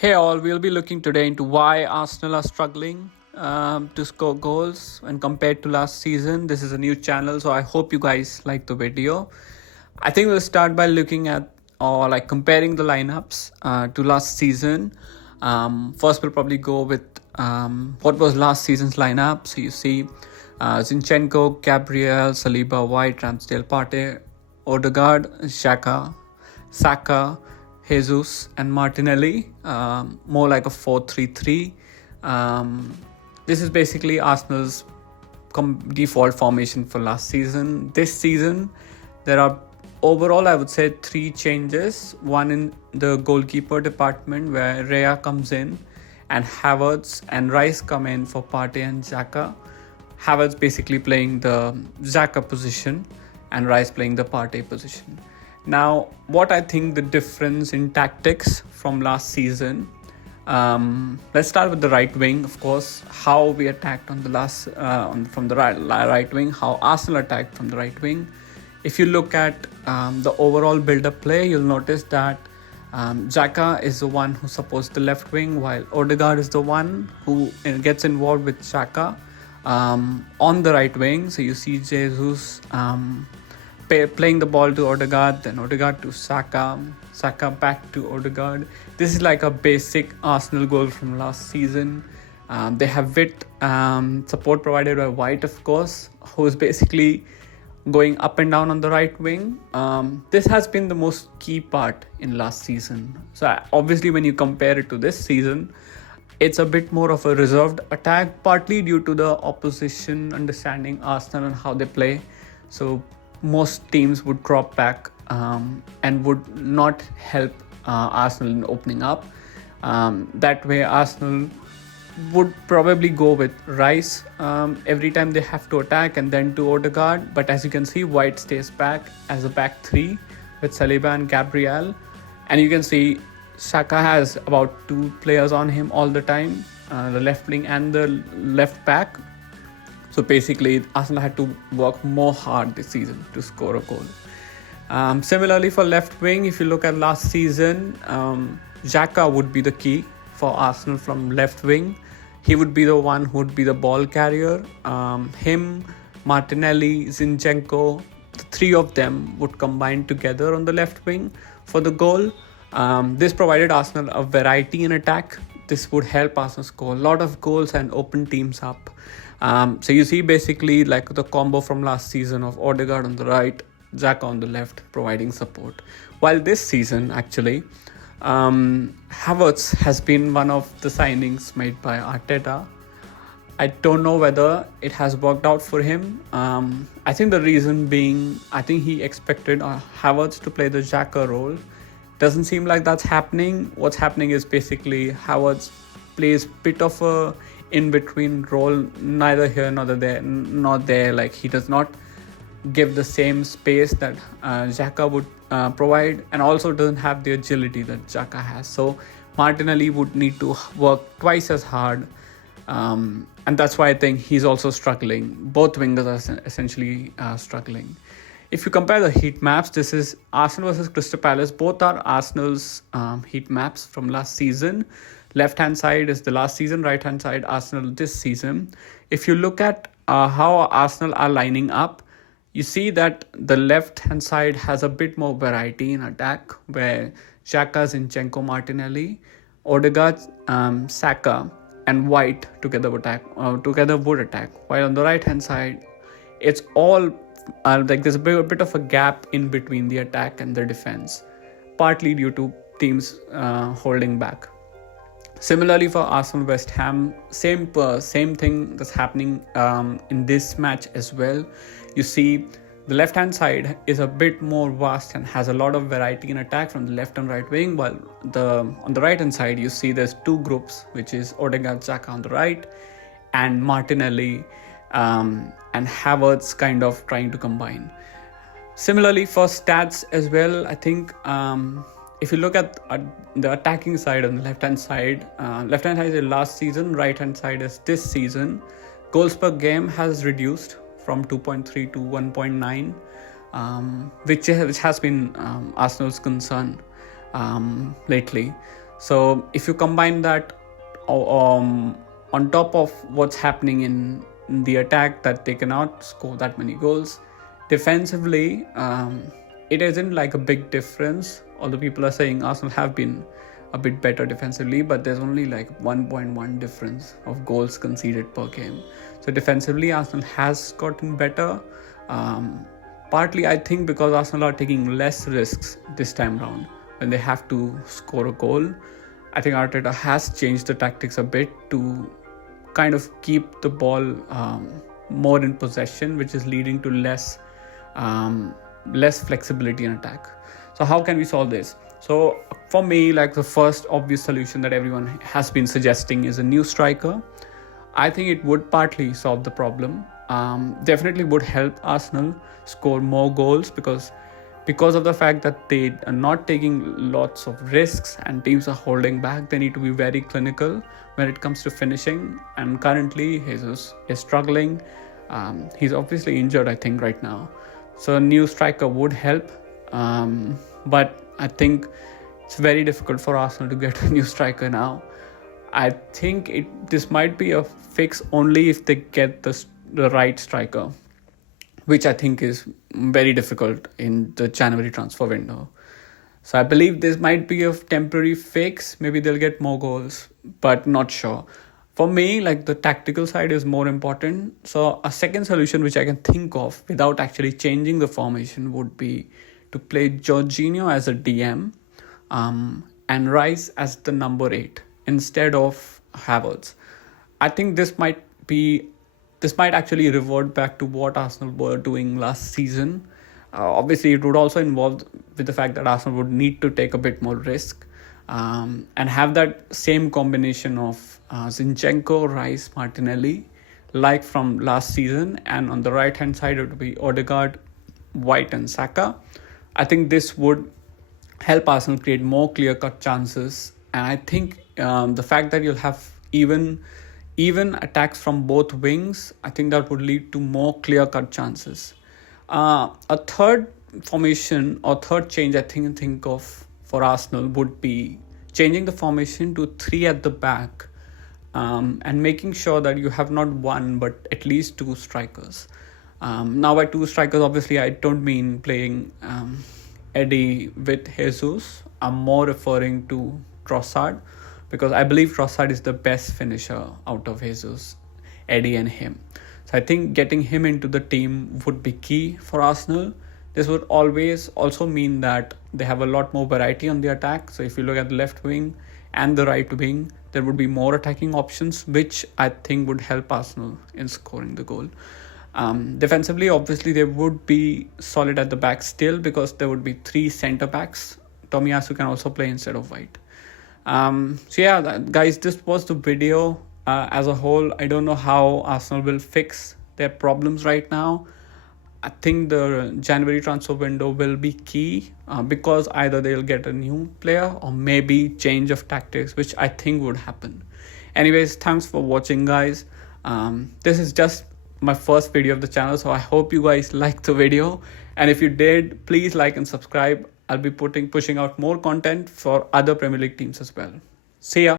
Hey all, we'll be looking today into why Arsenal are struggling to score goals when compared to last season. This is a new channel, so I hope you guys like the video. I think we'll start by looking at or like comparing the lineups to last season. First, we'll probably go with what was last season's lineup. So you see Zinchenko, Gabriel, Saliba, White, Ramsdale, Partey, Odegaard, Xhaka, Saka, Jesus, and Martinelli. More like a 4-3-3. This is basically Arsenal's default formation for last season. This season, there are overall, I would say, 3 changes. One in the goalkeeper department, where Raya comes in and Havertz and Rice come in for Partey and Xhaka. Havertz basically playing the Xhaka position and Rice playing the Partey position. Now, what I think the difference in tactics from last season, let's start with the right wing, of course, how we attacked on the last, from the right wing, how Arsenal attacked from the right wing. If you look at the overall build-up play, you'll notice that Xhaka is the one who supports the left wing, while Odegaard is the one who gets involved with Xhaka on the right wing. So you see Jesus playing the ball to Odegaard, then Odegaard to Saka, Saka back to Odegaard. This is like a basic Arsenal goal from last season. They have support provided by White, of course, who is basically going up and down on the right wing. This has been the most key part in last season. So obviously when you compare it to this season, it's a bit more of a reserved attack, partly due to the opposition understanding Arsenal and how they play. So most teams would drop back and would not help Arsenal in opening up. That way Arsenal would probably go with Rice every time they have to attack, and then to Odegaard. But as you can see, White stays back as a back 3 with Saliba and Gabriel. And you can see Saka has about 2 players on him all the time, the left wing and the left back. So basically, Arsenal had to work more hard this season to score a goal. Similarly, for left wing, if you look at last season, Xhaka would be the key for Arsenal from left wing. He would be the one who would be the ball carrier. Him, Martinelli, Zinchenko, the 3 of them would combine together on the left wing for the goal. This provided Arsenal a variety in attack. This would help Arsenal score a lot of goals and open teams up. So you see basically like the combo from last season of Odegaard on the right, Xhaka on the left, providing support. While this season, actually, Havertz has been one of the signings made by Arteta. I don't know whether it has worked out for him. I think the reason being, I think he expected Havertz to play the Xhaka role. Doesn't seem like that's happening. What's happening is basically Havertz plays bit of a in-between role, neither here nor there. Like, he does not give the same space that Xhaka would provide, and also doesn't have the agility that Xhaka has. So Martinelli would need to work twice as hard, and that's why I think he's also struggling. Both wingers are essentially struggling. If you compare the heat maps, this is Arsenal versus Crystal Palace. Both are Arsenal's heat maps from last season. Left-hand side is the last season, right-hand side Arsenal this season. If you look at how Arsenal are lining up, you see that the left-hand side has a bit more variety in attack, where Xhaka, Zinchenko, Martinelli, Odegaard, Saka, and White together would attack. While on the right-hand side, it's all like there's a bit of a gap in between the attack and the defense, partly due to teams holding back. Similarly for Arsenal West Ham, same thing that's happening in this match as well. You see the left hand side is a bit more vast and has a lot of variety in attack from the left and right wing, while on the right hand side you see there's 2 groups, which is Odegaard, Xhaka on the right, and Martinelli and Havertz kind of trying to combine. Similarly for stats as well, I think if you look at the attacking side on the left-hand side is last season, right-hand side is this season. Goals per game has reduced from 2.3 to 1.9, which has been Arsenal's concern lately. So if you combine that on top of what's happening in the attack, that they cannot score that many goals, defensively, it isn't like a big difference. Although people are saying Arsenal have been a bit better defensively, but there's only like 1.1 difference of goals conceded per game. So defensively, Arsenal has gotten better. Partly, I think, because Arsenal are taking less risks this time round when they have to score a goal. I think Arteta has changed the tactics a bit to kind of keep the ball more in possession, which is leading to less flexibility in attack. So how can we solve this? So for me, like, the first obvious solution that everyone has been suggesting is a new striker. I think it would partly solve the problem. Definitely would help Arsenal score more goals because of the fact that they are not taking lots of risks and teams are holding back. They need to be very clinical when it comes to finishing. And currently, Jesus is struggling. He's obviously injured, I think, right now. So a new striker would help. But I think it's very difficult for Arsenal to get a new striker now. I think this might be a fix only if they get the right striker, which I think is very difficult in the January transfer window. So I believe this might be a temporary fix. Maybe they'll get more goals, but not sure. For me, like, the tactical side is more important. So a second solution which I can think of without actually changing the formation would be to play Jorginho as a DM and Rice as the number 8 instead of Havertz. I think this might actually revert back to what Arsenal were doing last season. Obviously, it would also involve with the fact that Arsenal would need to take a bit more risk and have that same combination of Zinchenko, Rice, Martinelli, like from last season. And on the right-hand side, it would be Odegaard, White and Saka. I think this would help Arsenal create more clear-cut chances. And I think the fact that you'll have even attacks from both wings, I think that would lead to more clear-cut chances. A third formation or third change I think of for Arsenal would be changing the formation to 3 at the back and making sure that you have not one but at least 2 strikers. Now, by 2 strikers, obviously, I don't mean playing Eddie with Jesus. I'm more referring to Trossard, because I believe Trossard is the best finisher out of Jesus, Eddie and him. So I think getting him into the team would be key for Arsenal. This would always also mean that they have a lot more variety on the attack. So if you look at the left wing and the right wing, there would be more attacking options, which I think would help Arsenal in scoring the goal. Defensively, obviously, they would be solid at the back still because there would be 3 centre backs. Tomiyasu can also play instead of White. So yeah, guys, this was the video as a whole. I don't know how Arsenal will fix their problems right now. I think the January transfer window will be key because either they'll get a new player or maybe change of tactics, which I think would happen. Anyways, thanks for watching, guys. This is just my first video of the channel, so I hope you guys liked the video. And if you did, please like and subscribe. I'll be pushing out more content for other Premier League teams as well. See ya.